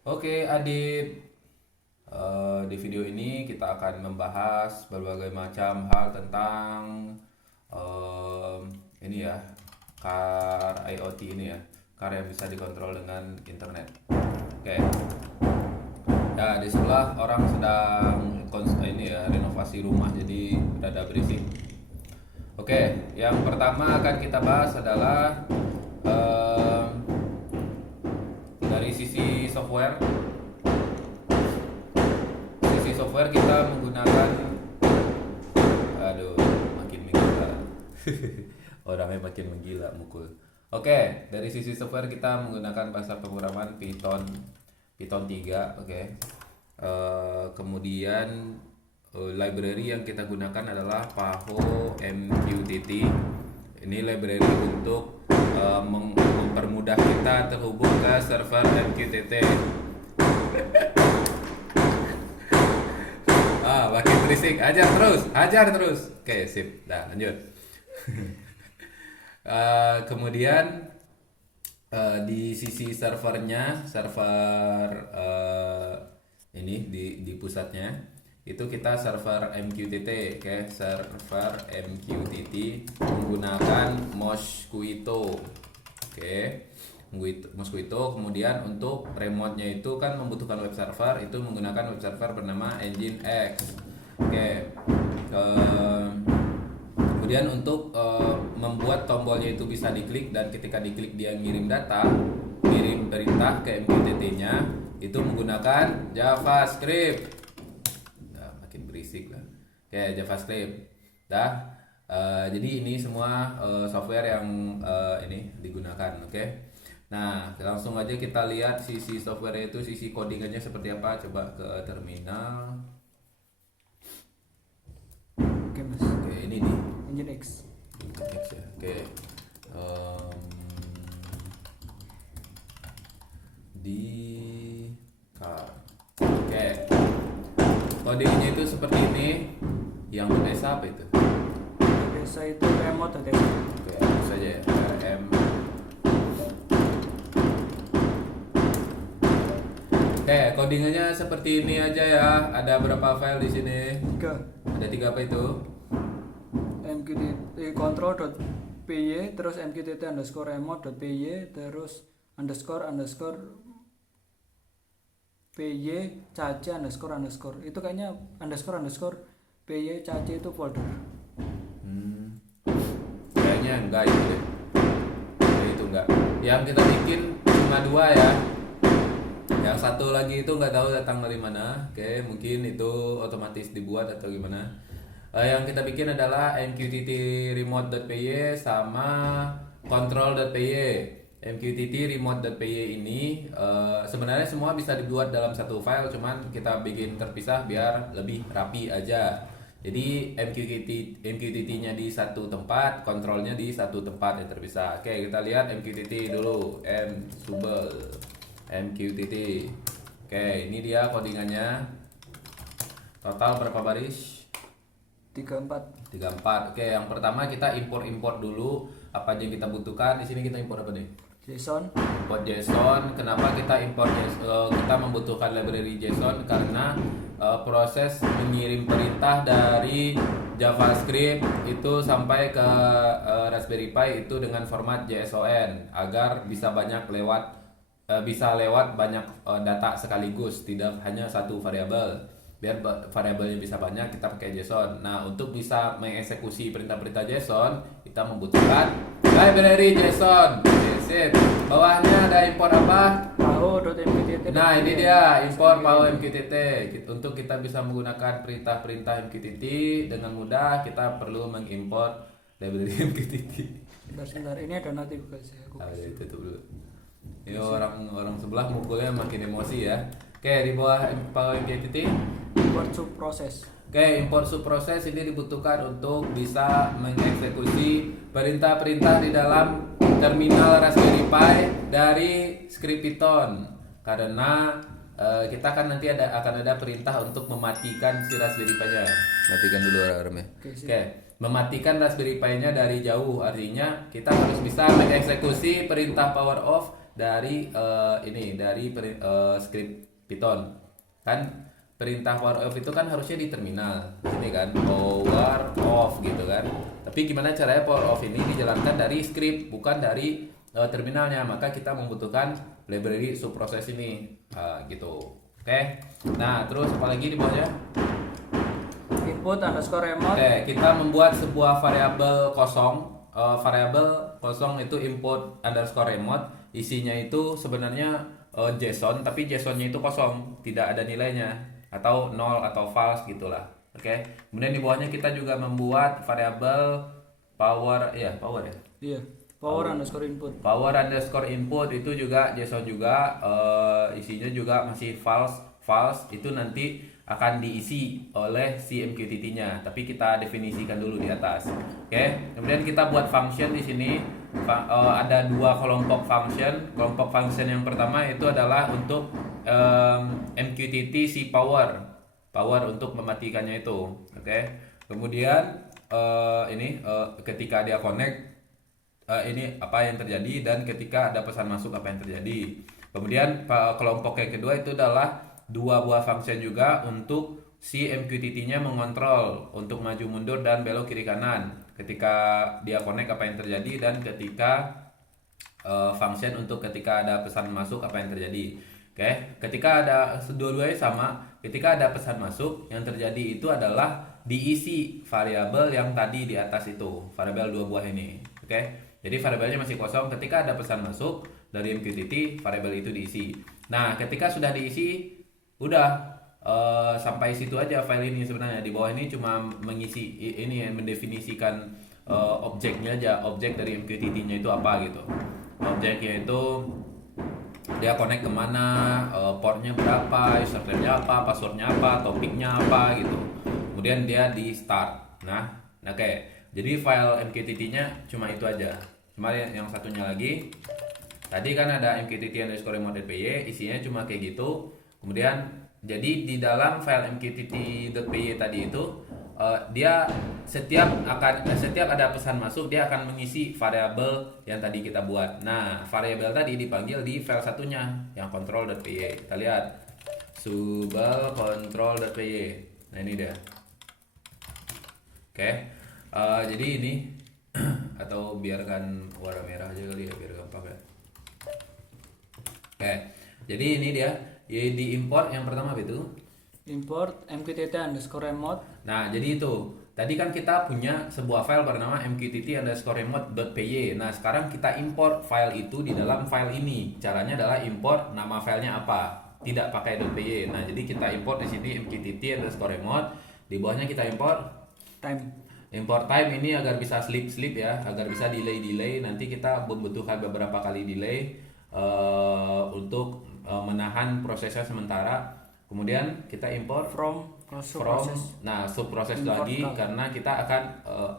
Oke, Adit. Di video ini kita akan membahas berbagai macam hal tentang em, ini ya, car IoT ini ya, car yang bisa dikontrol dengan internet. Oke, ya di sebelah orang sedang ini ya renovasi rumah, jadi rada berisik. Oke, yang pertama akan kita bahas adalah em, dari sisi software. Sisi software kita menggunakan, aduh, makin menggila. Orangnya makin menggila mukul. Oke, dari sisi software kita menggunakan bahasa pemrograman Python 3, oke. Kemudian library yang kita gunakan adalah PAHO MQTT. Ini library untuk mempermudah kita terhubung ke server MQTT. Makin berisik. Ajar terus. Oke, sip. Dah, lanjut. Kemudian di sisi servernya, server ini di pusatnya itu kita server MQTT, oke, server MQTT menggunakan Mosquito, oke. Mosquito. Kemudian untuk remote-nya itu kan membutuhkan web server, itu menggunakan web server bernama Nginx. Oke. Kemudian untuk membuat tombolnya itu bisa diklik dan ketika diklik dia ngirim data, ngirim perintah ke MQTT-nya itu menggunakan JavaScript. Nah, makin berisik lah. Oke, JavaScript. Dah. Jadi ini semua software yang ini digunakan, oke. Nah, langsung aja kita lihat sisi software itu, sisi codingannya seperti apa. Coba ke terminal. Oke mas, Oke, ini di Nginx. Nginx ya. Oke. Em, di car. Oke. Codingnya itu seperti ini. Yang biasa apa itu? Biasa itu remote atau Oke, hapus saja ya. RM. Oke, codingannya seperti ini aja ya. Ada berapa file di sini? 3 Ada 3 apa itu? mqtt control.py, terus mqtt underscore remote.py, terus underscore py caca underscore itu kayaknya underscore py caca itu folder. Hmm, kayaknya enggak itu deh. Itu enggak. Yang kita bikin cuma 2 ya. Yang satu lagi itu nggak tahu datang dari mana. Oke, mungkin itu otomatis dibuat atau gimana. Yang kita bikin adalah mqtt remote.py sama control.py. mqtt remote.py ini sebenarnya semua bisa dibuat dalam satu file, cuman kita bikin terpisah biar lebih rapi aja. Jadi MQTT-nya di satu tempat, kontrolnya di satu tempat yang terpisah. Oke, kita lihat MQTT dulu. Msubel MQTT. Oke, ini dia codingannya. Total berapa baris? 34 34. Oke, yang pertama kita import dulu apa aja yang kita butuhkan. Di sini kita import apa nih? JSON. Import JSON. Kenapa kita import JSON? Kita membutuhkan library JSON karena proses mengirim perintah dari JavaScript itu sampai ke Raspberry Pi itu dengan format JSON agar bisa lewat banyak data sekaligus, tidak hanya satu variabel. Biar variabelnya bisa banyak, kita pakai JSON. Nah, untuk bisa mengeksekusi perintah-perintah JSON, kita membutuhkan library JSON. Sip. Bawahnya ada import apa? paho.mqtt. Nah, ini dia import PAHO MQTT. Untuk kita bisa menggunakan perintah-perintah MQTT dengan mudah, kita perlu mengimport library MQTT. Sebentar, ini ada notifikasi aku. Ya, itu dulu. Ini orang sebelah mukulnya makin emosi ya. Oke, di bawah PAHO MQTT. Import subproses. Oke, import subproses ini dibutuhkan untuk bisa mengeksekusi perintah-perintah di dalam terminal Raspberry Pi dari script Python. Karena kita kan nanti akan ada perintah untuk mematikan si Raspberry Pi-nya. Matikan dulu alarmnya. Oke, mematikan Raspberry Pi-nya dari jauh, artinya kita harus bisa mengeksekusi perintah power off dari script Python. Kan perintah power off itu kan harusnya di terminal. Ini kan power off gitu kan. Tapi gimana caranya power off ini dijalankan dari script bukan dari terminalnya, maka kita membutuhkan library subprocess ini gitu. Oke. Nah, terus apa lagi di bawahnya? Input underscore remote. Oke, kita membuat sebuah variabel kosong. Variabel kosong itu input underscore remote. Isinya itu sebenarnya JSON, tapi JSON-nya itu kosong, tidak ada nilainya atau nol atau false gitulah. Oke. Kemudian di bawahnya kita juga membuat variabel power ya. Iya, power underscore input. Power underscore input itu juga JSON juga, isinya juga masih false itu nanti akan diisi oleh si MQTT-nya, tapi kita definisikan dulu di atas. Oke, kemudian kita buat function di sini. Ada dua kelompok function. Kelompok function yang pertama itu adalah untuk MQTT si power untuk mematikannya itu. Oke, kemudian ketika dia connect, ini apa yang terjadi, dan ketika ada pesan masuk apa yang terjadi. Kemudian kelompok yang kedua itu adalah dua buah function juga untuk si MQTT-nya mengontrol untuk maju mundur dan belok kiri kanan ketika dia connect apa yang terjadi, dan ketika function untuk ketika ada pesan masuk apa yang terjadi. Oke, ketika ada dua-duanya sama, ketika ada pesan masuk yang terjadi itu adalah diisi variabel yang tadi di atas itu, variabel dua buah ini. Oke, jadi variabelnya masih kosong. Ketika ada pesan masuk dari MQTT, variabel itu diisi. Nah, ketika sudah diisi, udah sampai situ aja file ini sebenarnya. Di bawah ini cuma mengisi ini, mendefinisikan objeknya aja, objek dari MQTT-nya itu apa gitu. Objeknya itu dia connect kemana, portnya berapa, username-nya apa, passwordnya apa, topiknya apa gitu. Kemudian dia di start. Nah kayak jadi file MQTT-nya cuma itu aja. Cuma yang satunya lagi, tadi kan ada MQTT underscore remote.py, isinya cuma kayak gitu. Kemudian jadi di dalam file mqtt.py tadi itu dia setiap ada pesan masuk dia akan mengisi variabel yang tadi kita buat. Nah, variabel tadi dipanggil di file satunya yang control.py. Kita lihat subal control.py. Nah, ini dia. Oke. Jadi ini atau biarkan warna merah aja kali ya biar gampang ya. Oke. Jadi ini dia. Ya, di import yang pertama apa itu? Import MQTT underscore remote. Nah, jadi itu. Tadi kan kita punya sebuah file bernama mqtt underscore remote.py. Nah, sekarang kita import file itu di dalam file ini. Caranya adalah import nama filenya apa. Tidak pakai .py. Nah, jadi kita import di sini mqtt underscore remote. Di bawahnya kita import Time. Import time ini agar bisa sleep ya, agar bisa delay. Nanti kita membutuhkan beberapa kali delay untuk menahan prosesnya sementara. Kemudian kita import from subproses lagi now. karena kita akan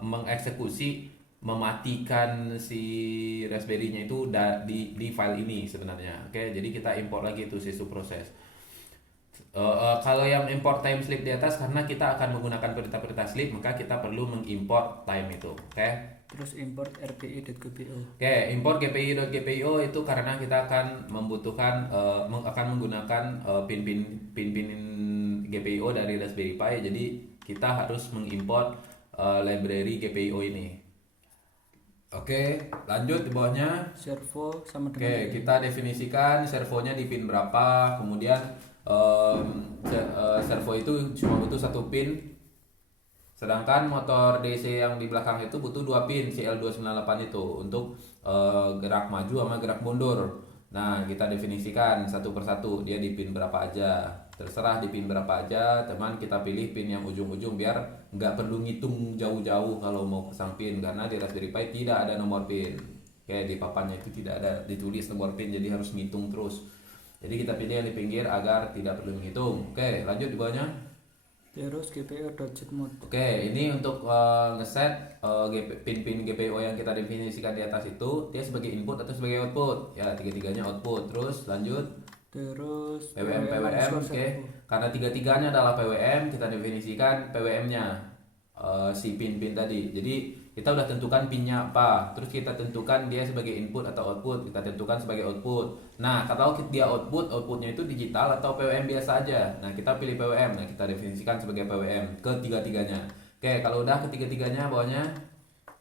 mengeksekusi, mematikan si Raspberry-nya itu di file ini sebenarnya. Oke, jadi kita import lagi itu si subproses. Kalau yang import time sleep di atas, karena kita akan menggunakan perintah sleep, maka kita perlu mengimport time itu. Oke. Terus import rpi.gpo. Oke, import gpi.gpo itu karena kita akan membutuhkan akan menggunakan pin GPIO dari Raspberry Pi. Jadi kita harus mengimport library GPIO ini. Oke, lanjut di bawahnya. Servo sama dengan. Oke, kita definisikan servonya di pin berapa. Kemudian servo itu cuma butuh satu pin. Sedangkan motor DC yang di belakang itu butuh 2 pin CL298 itu untuk gerak maju sama gerak mundur. Nah, kita definisikan satu persatu dia di pin berapa aja. Terserah di pin berapa aja, teman kita pilih pin yang ujung-ujung biar nggak perlu ngitung jauh-jauh kalau mau pasang pin, karena di Raspberry Pi tidak ada nomor pin. Kayak di papannya itu tidak ada ditulis nomor pin, jadi harus ngitung terus. Jadi kita pilih yang di pinggir agar tidak perlu menghitung. Oke, lanjut di bawahnya. Terus GPIO.set mode. Oke, ini untuk ngeset pin-pin GPIO yang kita definisikan di atas itu, dia sebagai input atau sebagai output. Ya, tiga-tiganya output. Terus lanjut. Terus PWM. Oke. Karena tiga-tiganya adalah PWM, kita definisikan PWM-nya si pin-pin tadi. Jadi kita udah tentukan pinnya apa, terus kita tentukan dia sebagai input atau output, kita tentukan sebagai output. Nah, kalau dia outputnya itu digital atau PWM biasa aja. Nah, kita pilih PWM. Nah, kita definisikan sebagai PWM ketiga-tiganya. Oke, kalau udah ketiga-tiganya bawahnya.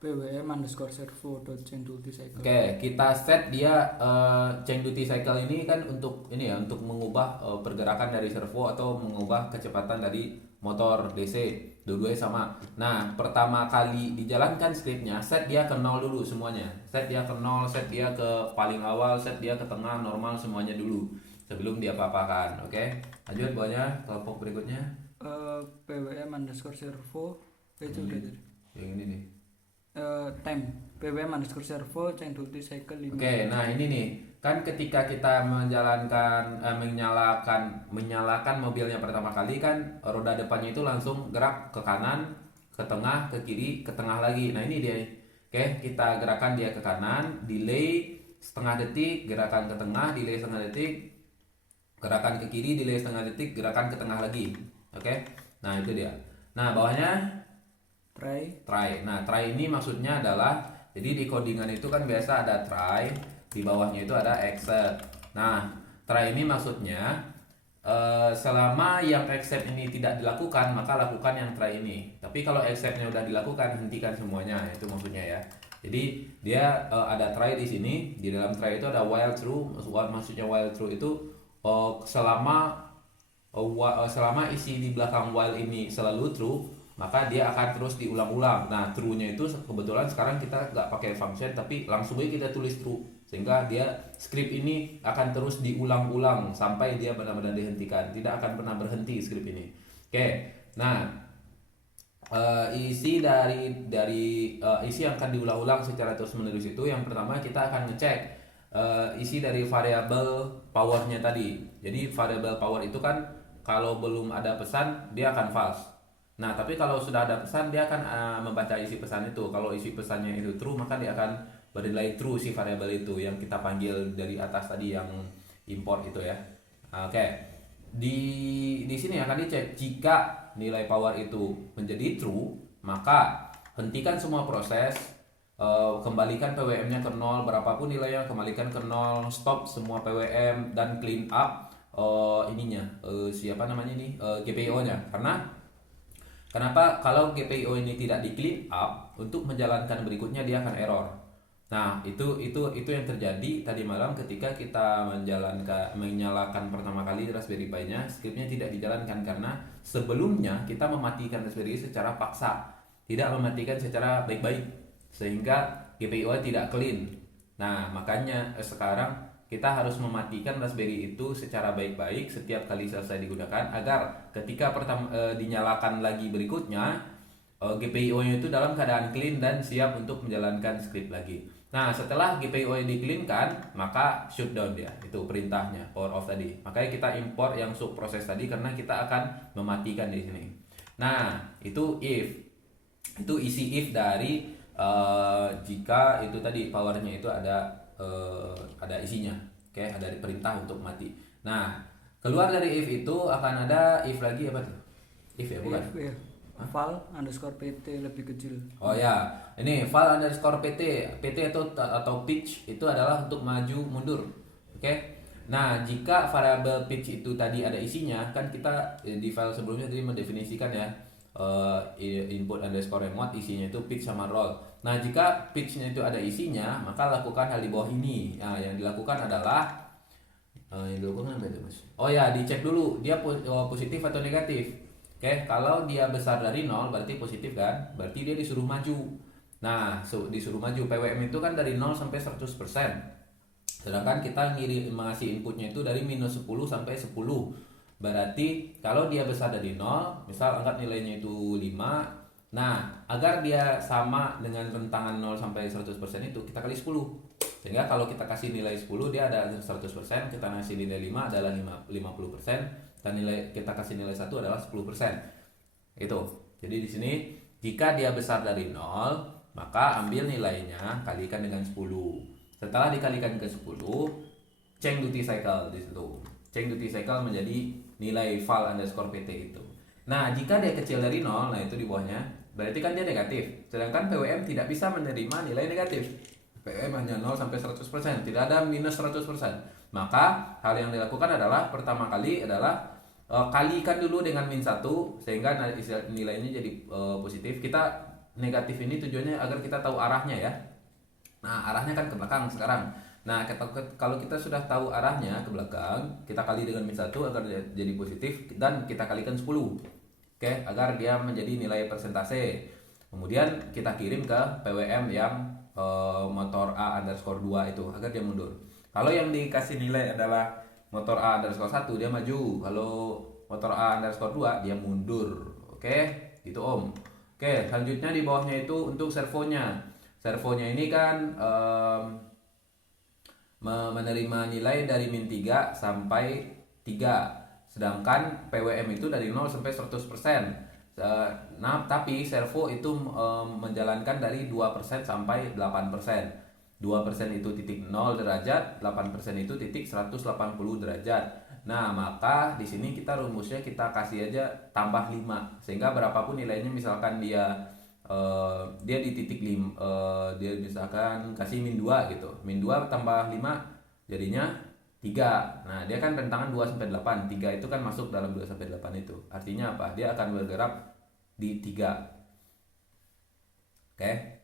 PWM underscore servo dot chain duty cycle. Oke, kita set dia chain duty cycle ini kan untuk ini ya, untuk mengubah pergerakan dari servo atau mengubah kecepatan dari motor DC. Dua-duanya sama. Nah, pertama kali dijalankan scriptnya, set dia ke 0 dulu semuanya. Set dia ke 0, set dia ke paling awal, set dia ke tengah, normal semuanya dulu sebelum dia apa-apakan. Oke, lanjut bawahnya kelompok berikutnya. PWM underscore servo itu udah tadi. Yang ini nih. Time PWM underscore servo chain duty cycle 5. Oke, nah ini nih kan ketika kita menjalankan menyalakan mobilnya pertama kali kan roda depannya itu langsung gerak ke kanan, ke tengah, ke kiri, ke tengah lagi. Nah ini dia. Oke, kita gerakan dia ke kanan, delay setengah detik, gerakan ke tengah, delay setengah detik, gerakan ke kiri, delay setengah detik, gerakan ke tengah lagi. Oke, nah itu dia. Nah bawahnya try. Nah, try ini maksudnya adalah jadi di codingan itu kan biasa ada try, di bawahnya itu ada except. Nah, try ini maksudnya selama yang accept ini tidak dilakukan, maka lakukan yang try ini. Tapi kalau acceptnya udah dilakukan, hentikan semuanya. Itu maksudnya ya. Jadi dia ada try di sini. Di dalam try itu ada while true. Maksudnya while true itu selama isi di belakang while ini selalu true, maka dia akan terus diulang-ulang. Nah, true-nya itu kebetulan sekarang kita nggak pakai function, tapi langsung aja kita tulis true, sehingga dia script ini akan terus diulang-ulang sampai dia benar-benar dihentikan, tidak akan pernah berhenti script ini. Oke, nah isi isi yang akan diulang-ulang secara terus-menerus itu yang pertama kita akan ngecek isi dari variabel powernya tadi. Jadi variabel power itu kan kalau belum ada pesan dia akan false. Nah, tapi kalau sudah ada pesan, dia akan membaca isi pesan itu. Kalau isi pesannya itu true, maka dia akan bernilai true si variabel itu yang kita panggil dari atas tadi yang import itu ya. Oke. Di sini akan dicek jika nilai power itu menjadi true, maka hentikan semua proses, kembalikan PWM-nya ke 0, berapapun nilainya kembalikan ke 0, stop semua PWM dan clean up GPIO-nya. Kenapa kalau GPIO ini tidak di clean up, untuk menjalankan berikutnya dia akan error. Nah, itu yang terjadi tadi malam ketika kita menyalakan pertama kali Raspberry Pi-nya, scriptnya tidak dijalankan karena sebelumnya kita mematikan Raspberry secara paksa, tidak mematikan secara baik-baik, sehingga GPIO tidak clean. Nah, makanya sekarang kita harus mematikan Raspberry itu secara baik-baik setiap kali selesai digunakan agar ketika dinyalakan lagi berikutnya GPIO-nya itu dalam keadaan clean dan siap untuk menjalankan script lagi. Nah, setelah GPIO di-clean-kan, maka shutdown dia. Itu perintahnya, power off tadi. Makanya kita import yang sub proses tadi karena kita akan mematikan di sini. Nah, itu if. Itu isi if dari jika itu tadi powernya itu ada isinya, oke, ada perintah untuk mati. Nah, keluar dari if itu akan ada if lagi apa tuh? If ya bukan? If, ya. Val underscore PT lebih kecil. Oh ya, ini val underscore PT atau pitch itu adalah untuk maju mundur, oke. Nah, jika variabel pitch itu tadi ada isinya, kan kita di file sebelumnya tadi mendefinisikan ya input underscore remote isinya itu pitch sama roll. Nah, jika pitch-nya itu ada isinya, maka lakukan hal di bawah ini. Nah, yang dilakukan adalah apa itu, Mas? Oh ya, dicek dulu dia positif atau negatif. Oke, kalau dia besar dari 0 berarti positif kan? Berarti dia disuruh maju. Nah, disuruh maju. PWM itu kan dari 0 sampai 100%. Sedangkan kita ngasih inputnya itu dari minus 10 sampai 10. Berarti kalau dia besar dari 0, misal anggap nilainya itu 5. Nah, agar dia sama dengan rentangan 0 sampai 100% itu kita kali 10. Sehingga kalau kita kasih nilai 10 dia ada 100%, kita kasih nilai 5 adalah 50%, dan kita kasih nilai 1 adalah 10%. Itu. Jadi di sini jika dia besar dari 0, maka ambil nilainya kalikan dengan 10. Setelah dikalikan ke 10, change duty cycle di situ. Change duty cycle menjadi nilai val underscore PT itu. Nah, jika dia kecil dari 0, nah itu di bawahnya berarti kan dia negatif. Sedangkan PWM tidak bisa menerima nilai negatif. PWM hanya 0 sampai 100%, tidak ada minus 100%. Maka hal yang dilakukan adalah pertama kali adalah kalikan dulu dengan min 1 sehingga nilainya jadi positif. Kita negatif ini tujuannya agar kita tahu arahnya ya. Nah, arahnya kan ke belakang sekarang. Nah, kalau kita sudah tahu arahnya ke belakang, kita kali dengan min 1 agar jadi positif dan kita kalikan 10. Oke, agar dia menjadi nilai persentase. Kemudian kita kirim ke PWM yang motor A underscore 2 itu agar dia mundur. Kalau yang dikasih nilai adalah motor A underscore 1 dia maju. Kalau motor A underscore 2 dia mundur. Oke, gitu Om. Oke, selanjutnya di bawahnya itu untuk servonya. Servonya ini kan menerima nilai dari min 3 sampai 3. Sedangkan PWM itu dari 0 sampai 100%. Nah, tapi servo itu menjalankan dari 2% sampai 8%. 2% itu titik 0 derajat, 8% itu titik 180 derajat. Nah, maka di sini kita rumusnya kita kasih aja tambah 5. Sehingga berapapun nilainya, misalkan dia di titik 5, dia misalkan kasih min 2 gitu. Min 2 tambah 5 jadinya 3. Nah, dia kan rentangan 2 sampai 8. 3 itu kan masuk dalam 2 sampai 8 itu. Artinya apa? Dia akan bergerak di 3. Oke.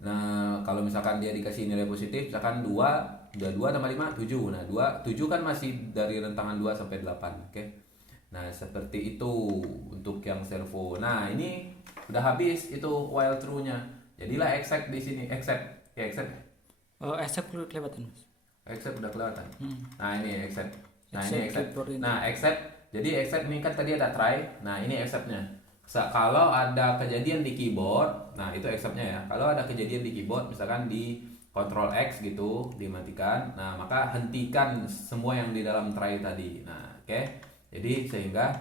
Nah, kalau misalkan dia dikasih nilai positif, misalkan 2 tambah 5, 7. Nah, 7 kan masih dari rentangan 2 sampai 8. Oke. Nah, seperti itu untuk yang servo. Nah, ini udah habis itu while true-nya. Jadilah except di sini, except. Ya, except. Oh, except kelewatan Mas. Except udah kelihatan. Nah, ini except. Nah, Except ini except. keyboard ini. Nah, except. Jadi except ini kan tadi ada try. Nah, ini exceptnya. Kalau ada kejadian di keyboard, nah itu exceptnya ya. Kalau ada kejadian di keyboard, misalkan di Ctrl X gitu, dimatikan. Nah, maka hentikan semua yang di dalam try tadi. Nah, oke. Jadi sehingga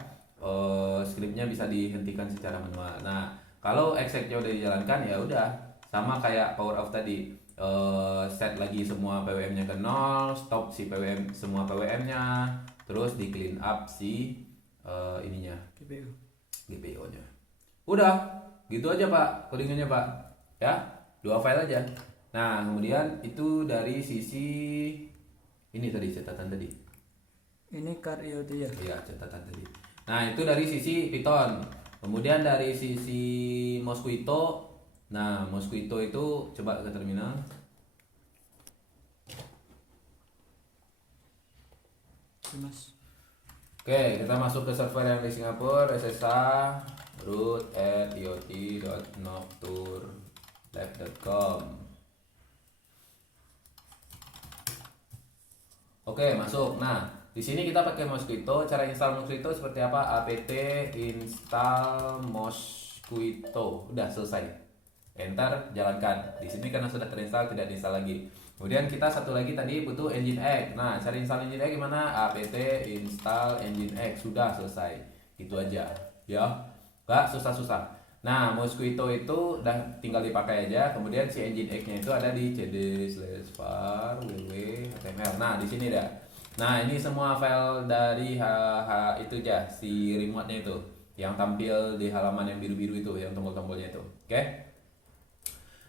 scriptnya bisa dihentikan secara manual. Nah, kalau exceptnya udah dijalankan ya udah sama kayak power off tadi. Set lagi semua PWM-nya ke 0, stop si PWM semua PWM-nya, terus di clean up si ininya. GPIO-nya. Udah, gitu aja Pak, codingannya Pak. Ya, 2 file aja. Nah, kemudian itu dari sisi ini tadi catatan tadi. Ini car IoT ya. Iya, catatan tadi. Nah, itu dari sisi Python. Kemudian dari sisi Mosquito. Nah, Mosquito itu coba ke terminal. Mas. Oke, kita masuk ke server yang di Singapura, SSH root at iot.nocturlab.com. Oke, masuk. Nah, di sini kita pakai Mosquito. Cara install Mosquito seperti apa? apt install Mosquito. Udah selesai. Enter, jalankan. Di sini karena sudah terinstall, tidak diinstal lagi. Kemudian kita satu lagi tadi butuh Nginx. Nah, cara install Nginx gimana? apt install Nginx. Sudah selesai. Gitu aja. Ya. Gak susah-susah. Nah, Mosquito itu udah tinggal dipakai aja. Kemudian si Nginx-nya itu ada di cd/var www.html. Nah, di sini dah. Nah, ini semua file dari itu aja, si remote-nya itu yang tampil di halaman yang biru-biru itu, yang tombol-tombolnya itu. Oke?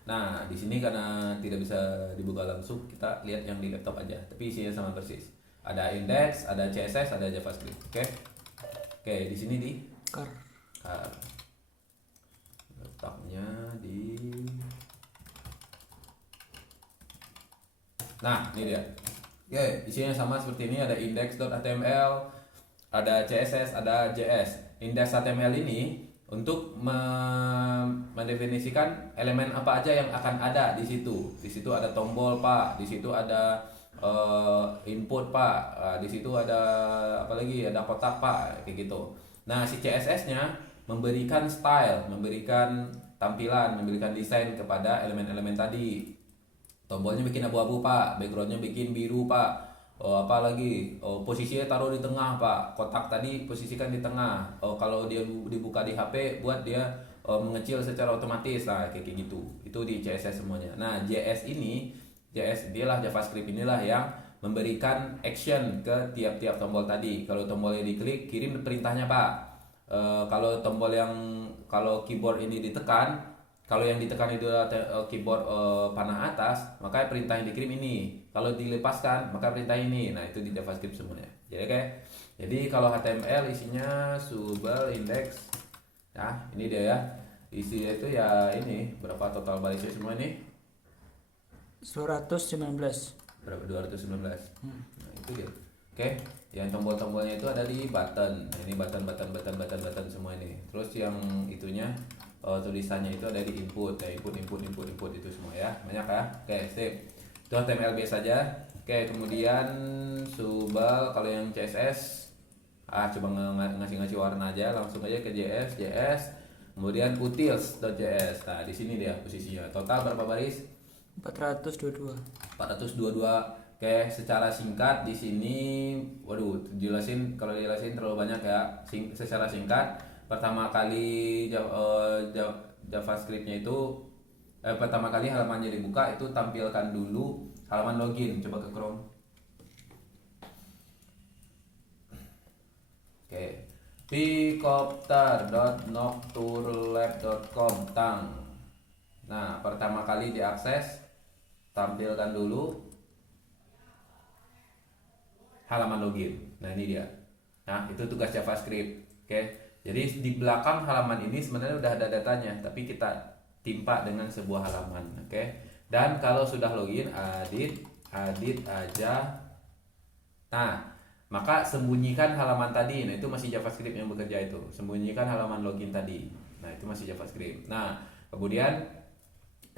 Nah, di sini karena tidak bisa dibuka langsung, kita lihat yang di laptop aja. Tapi isinya sama persis. Ada index, ada CSS, ada JavaScript. Oke? Oke, di sini di Car. letaknya di. Nah, ini dia. Oke, isinya sama seperti ini. Ada index.html, ada CSS, ada JS. Index.html ini untuk mendefinisikan elemen apa aja yang akan ada di situ. Di situ ada tombol Pak, di situ ada input Pak, di situ ada apa lagi? Ada kotak Pak, kayak gitu. Nah, si CSS-nya memberikan style, memberikan tampilan, memberikan desain kepada elemen-elemen tadi. Tombolnya bikin abu-abu Pak, backgroundnya bikin biru Pak. Apa lagi? Posisinya taruh di tengah Pak. Kotak tadi posisikan di tengah. Kalau dia dibuka di HP, buat dia mengecil secara otomatis lah kayak gitu. Itu di CSS semuanya. Nah, JS dialah JavaScript inilah yang memberikan action ke tiap-tiap tombol tadi. Kalau tombolnya diklik, kirim perintahnya Pak. kalau kalau keyboard ini ditekan, kalau yang ditekan itu adalah keyboard panah atas, maka perintah yang dikirim ini. Kalau dilepaskan, maka perintah ini. Nah, itu di JavaScript semuanya. Jadi kalau HTML isinya subel index. Nah, ini dia ya. Isinya itu ya ini, berapa total barisnya semua ini? 219. Berapa? 219. Nah, itu dia. Yang tombol-tombolnya itu ada di button. Nah, ini button semua ini. Terus yang itunya tulisannya itu ada di input. Ya, input itu semua ya. Banyak ya. Sip. Itu HTML biasa aja. Kemudian subal kalau yang CSS coba ngasih warna aja, langsung aja ke JS. Kemudian utils.js. Nah, di sini dia posisinya. Total berapa baris? 422. 422. Secara singkat di sini, waduh, kalau dijelasin terlalu banyak ya. Secara singkat, pertama kali JavaScript-nya itu pertama kali halamannya dibuka itu tampilkan dulu halaman login. Coba ke Chrome. picopter.nocturlab.com tang. Nah, pertama kali diakses tampilkan dulu halaman login. Nah, ini dia. Nah, itu tugas JavaScript. Jadi di belakang halaman ini sebenarnya udah ada datanya, tapi kita timpa dengan sebuah halaman. Dan kalau sudah login, edit aja. Nah, maka sembunyikan halaman tadi. Nah, itu masih JavaScript yang bekerja itu. Sembunyikan halaman login tadi. Nah, itu masih JavaScript. Nah, kemudian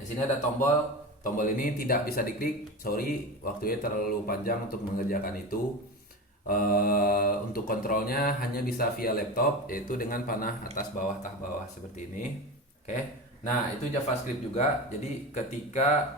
di sini ada tombol. Tombol ini tidak bisa diklik. Sorry, waktunya terlalu panjang untuk mengerjakan itu. Untuk kontrolnya hanya bisa via laptop, yaitu dengan panah atas bawah seperti ini. Nah, itu JavaScript juga. Jadi ketika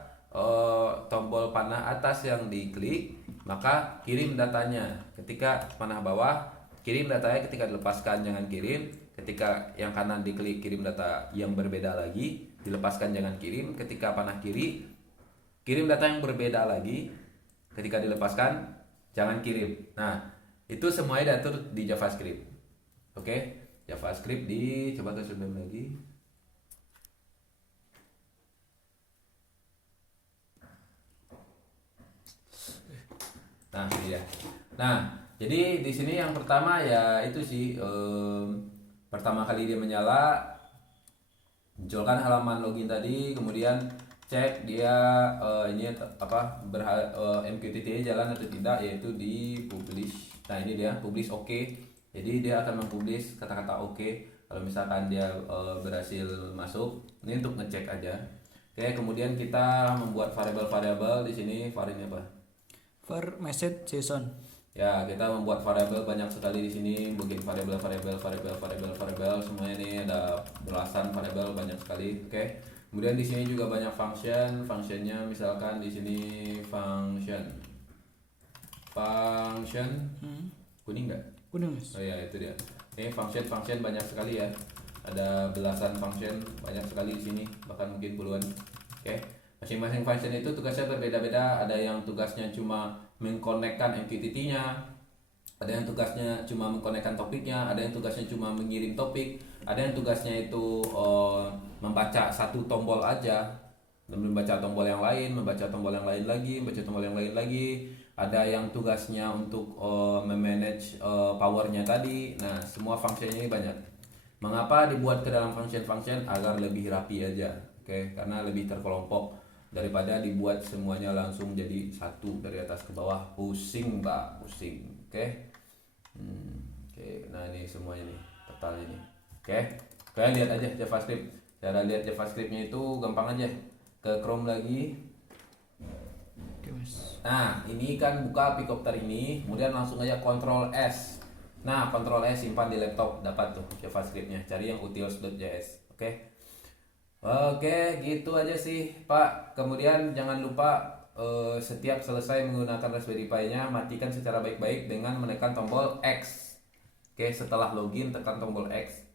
tombol panah atas yang diklik, maka kirim datanya. Ketika panah bawah, kirim datanya. Ketika dilepaskan, jangan kirim. Ketika yang kanan diklik, kirim data yang berbeda lagi. Dilepaskan, jangan kirim. Ketika panah kiri, kirim data yang berbeda lagi. Ketika dilepaskan, jangan kirim. Nah, itu semuanya diatur di JavaScript. JavaScript coba ke sebelum lagi. Nah, ini ya. Nah, jadi di sini yang pertama ya itu sih pertama kali dia menyala, munculkan halaman login tadi, kemudian cek dia MQTT-nya jalan atau tidak, yaitu di publish. Nah, ini dia publish oke. Jadi dia akan mempublish kata-kata oke. Kalau misalkan dia berhasil masuk, ini untuk ngecek aja. Kemudian kita membuat variabel-variabel di sini. Variabel apa? var message JSON. Ya, kita membuat variabel banyak sekali di sini, bikin variabel semuanya nih, ada belasan variabel banyak sekali. Kemudian di sini juga banyak functionnya, misalkan di sini function kuning nggak? Kuning, Mas. Oh ya, itu dia. Ini function banyak sekali ya. Ada belasan function banyak sekali di sini, bahkan mungkin puluhan. Masing-masing function itu tugasnya berbeda-beda. Ada yang tugasnya cuma mengkonekkan MQTT-nya, ada yang tugasnya cuma mengkonekkan topiknya, ada yang tugasnya cuma mengirim topik, ada yang tugasnya itu membaca satu tombol aja, membaca tombol yang lain, membaca tombol yang lain lagi, membaca tombol yang lain lagi. Ada yang tugasnya untuk memanage powernya tadi. Nah, semua functionnya ini banyak. Mengapa dibuat ke dalam function? Agar lebih rapi aja, karena lebih terkelompok daripada dibuat semuanya langsung jadi satu dari atas ke bawah. Pusing. Nah, ini semuanya nih totalnya nih. Kalian lihat aja JavaScript. Cara lihat JavaScriptnya itu gampang aja. Ke Chrome lagi. Mas. Nah, ini kan buka Picopter ini, kemudian langsung aja Ctrl S. Nah, Ctrl S simpan di laptop, dapat tuh JavaScriptnya. Cari yang utils.js. Oke, gitu aja sih, Pak. Kemudian jangan lupa setiap selesai menggunakan Raspberry Pi-nya, matikan secara baik-baik dengan menekan tombol X. Setelah login tekan tombol X,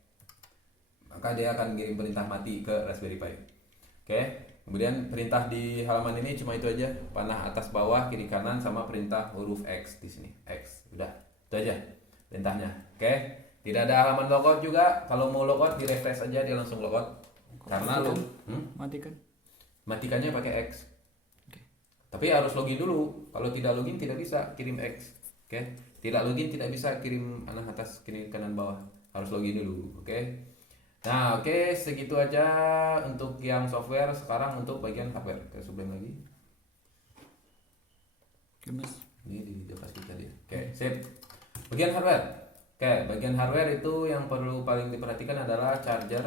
maka dia akan kirim perintah mati ke Raspberry Pi. Kemudian perintah di halaman ini cuma itu aja, panah atas bawah kiri kanan sama perintah huruf X di sini. X. Udah, itu aja perintahnya. Tidak ada halaman logout juga. Kalau mau logout di refresh aja dia langsung logout. Karena lu Matikan. matikannya pakai X. Oke. Tapi harus login dulu. Kalau tidak login tidak bisa kirim X. Oke. Tidak login tidak bisa kirim kanan atas, kiri kanan bawah. Harus login dulu. Oke. Nah, oke, segitu aja untuk yang software. Sekarang untuk bagian hardware. Kita sublime lagi. Oke mas. Ini di depan kita dia. Oke, sip. Bagian hardware. Oke, bagian hardware itu yang perlu paling diperhatikan adalah charger.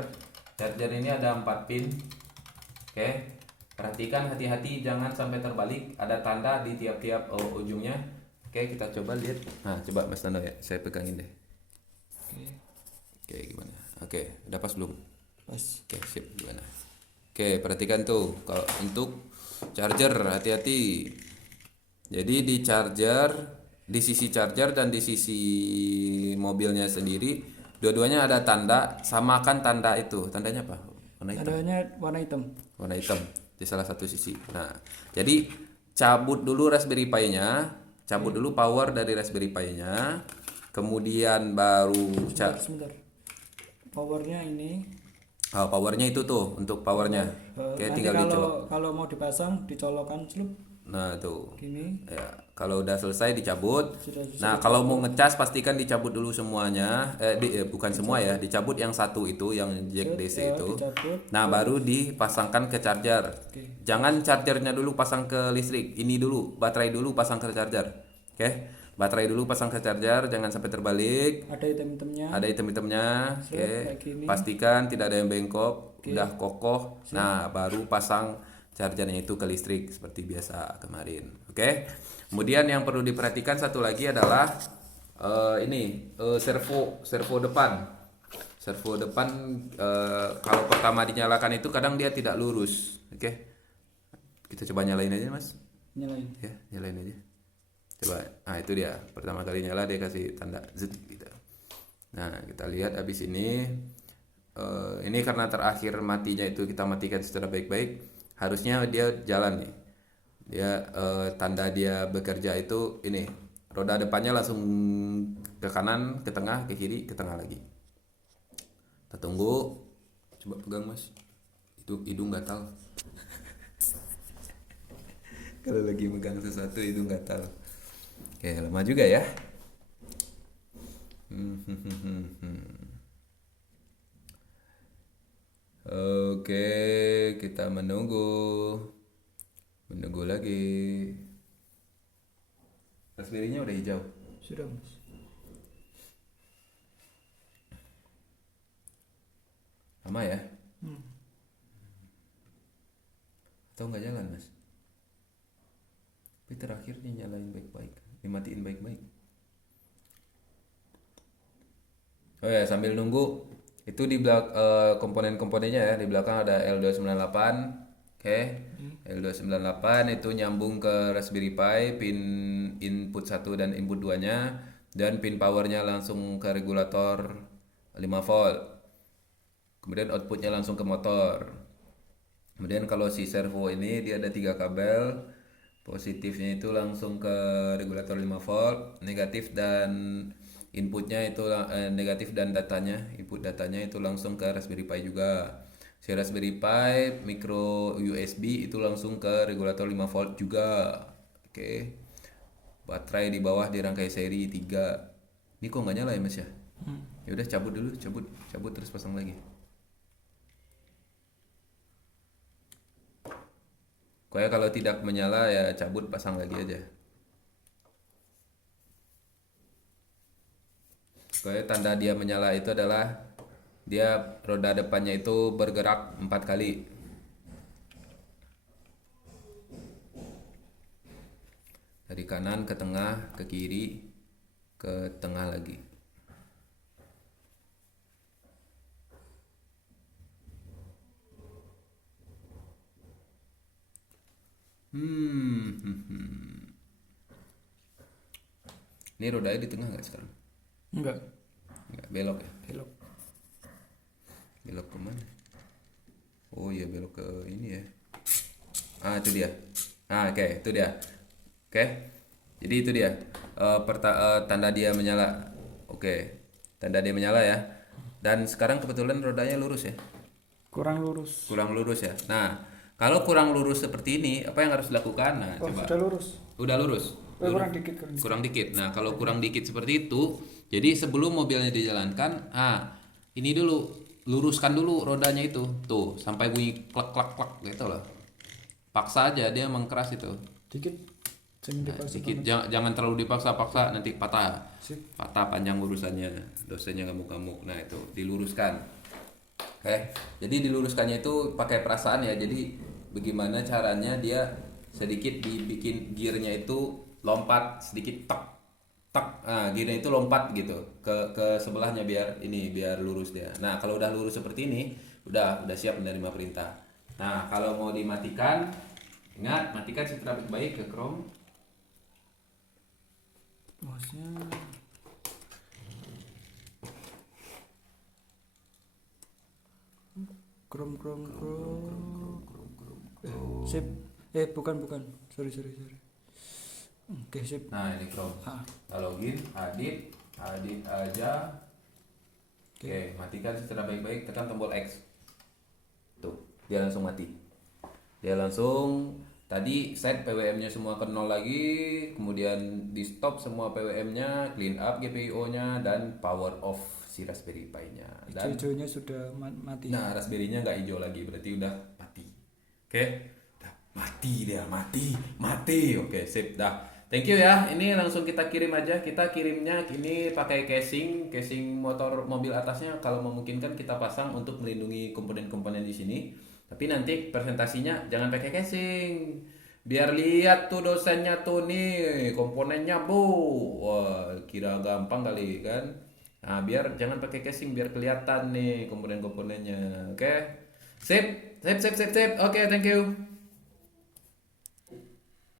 Charger ini ada 4 pin. Oke. Perhatikan hati-hati jangan sampai terbalik. Ada tanda di tiap-tiap ujungnya. Oke, kita coba lihat. Nah, coba Mas Nando ya. Saya pegangin deh. Oke. Oke, gimana? Oke, udah pas belum? Pas. Oke, sip. Gimana? Oke, perhatikan tuh. Kalau untuk charger, hati-hati. Jadi di charger, di sisi charger dan di sisi mobilnya sendiri, dua-duanya ada tanda. Samakan tanda itu. Tandanya apa? Warna hitam. Adanya warna hitam. Warna hitam di salah satu sisi. Nah, jadi cabut dulu Raspberry Pi-nya, cabut dulu power dari Raspberry Pi-nya, kemudian baru Sebentar. Powernya ini. powernya itu tuh untuk powernya. Oke, Nanti tinggal dicolok. kalau mau dipasang dicolokkan celup Nah, tuh. gini. Ya, kalau udah selesai dicabut. Sudah selesai. Nah, kalau mau ngecas pastikan dicabut dulu semuanya. Bukan semua ya, dicabut yang satu itu, yang jack DC itu. Dicabut. Nah, baru dipasangkan ke charger. Oke. Jangan chargernya dulu pasang ke listrik. Ini dulu, baterai dulu pasang ke charger. Oke. Baterai dulu pasang ke charger, jangan sampai terbalik. Ada item-itemnya. Ada item-itemnya. Oke. kayak gini. Pastikan tidak ada yang bengkok, udah kokoh. Nah, baru pasang chargernya itu ke listrik seperti biasa kemarin. Oke. Kemudian yang perlu diperhatikan satu lagi adalah servo depan. Servo depan kalau pertama dinyalakan itu kadang dia tidak lurus. Oke. Kita coba nyalain aja, Mas. Nyalain. Ya, nyalain aja. Coba. Nah, itu dia. Pertama kali nyala dia kasih tanda zut gitu. Nah, kita lihat habis ini karena terakhir matinya itu kita matikan secara baik-baik. Harusnya dia jalan nih. Dia tanda dia bekerja itu ini. Roda depannya langsung ke kanan, ke tengah, ke kiri, ke tengah lagi. Kita tunggu. Coba pegang, Mas. Itu hidung gatal. Kalau lagi megang sesuatu hidung gatal. Oke, lama juga ya. Oke, kita menunggu lagi. Raspberry-nya udah hijau. Sudah mas. Lama ya? Atau nggak jalan, Mas? Tapi terakhir dia nyalain baik-baik, dimatiin baik-baik. Oh ya, sambil nunggu itu di belakang komponen-komponennya ya, di belakang ada L298. Oke. L298 itu nyambung ke Raspberry Pi, pin input 1 dan input 2-nya, dan pin powernya langsung ke regulator 5 volt. Kemudian outputnya langsung ke motor. Kemudian kalau si servo ini dia ada 3 kabel. Positifnya itu langsung ke regulator 5 volt, negatif dan inputnya itu negatif dan datanya, input datanya itu langsung ke Raspberry Pi juga. Si Raspberry Pi micro USB itu langsung ke regulator 5 volt juga. Oke. Baterai di bawah dirangkai seri 3. Ini kok nggak nyala ya, Mas ya? Ya udah cabut dulu, cabut terus pasang lagi. Pokoknya kalau tidak menyala ya cabut pasang lagi aja. Pokoknya tanda dia menyala itu adalah dia roda depannya itu bergerak 4 kali. Dari kanan ke tengah, ke kiri, ke tengah lagi. Ini rodanya di tengah nggak sekarang? Enggak. Nggak, belok ya? Belok. Belok kemana? Oh iya, belok ke ini ya. Itu dia. Oke, itu dia. Oke. Jadi itu dia. Tanda dia menyala. Oke. tanda dia menyala ya. Dan sekarang kebetulan rodanya lurus ya, Kurang lurus. kurang lurus ya. Nah, kalau kurang lurus seperti ini, apa yang harus dilakukan? Nah, Oh, coba. sudah lurus. Udah lurus. Kurang dikit, kurang dikit. Kurang dikit. Nah, kalau kurang dikit seperti itu, jadi sebelum mobilnya dijalankan, ini dulu luruskan dulu rodanya itu, tuh sampai bunyi klak klak klak gitu loh. Paksa aja, dia emang keras itu. Dikit. Jangan Nah, dipaksa dikit, banget. jangan terlalu dipaksa-paksa, nanti patah. Sip. Patah panjang urusannya, dosanya ngamuk-ngamuk. Nah, itu diluruskan. Oke, jadi diluruskannya itu pakai perasaan ya. Jadi bagaimana caranya dia sedikit dibikin gearnya itu lompat sedikit tek tek. Nah, gearnya itu lompat gitu ke sebelahnya biar lurus dia. Nah, kalau udah lurus seperti ini, udah siap menerima perintah. Nah, kalau mau dimatikan, ingat matikan secara baik ke Chrome. Mouse-nya Chrome. Sip. Bukan. Sorry. Oke, sip. Nah, ini Chrome. Kita login, edit aja. Oke, matikan secara baik-baik, tekan tombol X. Tuh, dia langsung mati. Dia langsung tadi set PWM-nya semua ke 0 lagi, kemudian di stop semua PWM-nya, clean up GPIO-nya dan power off si Raspberry Pi-nya. Dan Hijau-hijaunya sudah mati. nah, Raspberry-nya nggak hijau lagi, berarti udah mati. Oke, udah mati dia, mati. Oke, sip, dah. Thank you ya. Ini langsung kita kirim aja. Kita kirimnya ini pakai casing motor mobil atasnya kalau memungkinkan kita pasang untuk melindungi komponen-komponen di sini. Tapi nanti presentasinya jangan pakai casing. Biar lihat tuh dosennya tuh nih komponennya bu. Wah, kira gampang kali kan. Nah, biar jangan pakai casing biar kelihatan nih komponen-komponennya. Oke. Sip. Oke, thank you.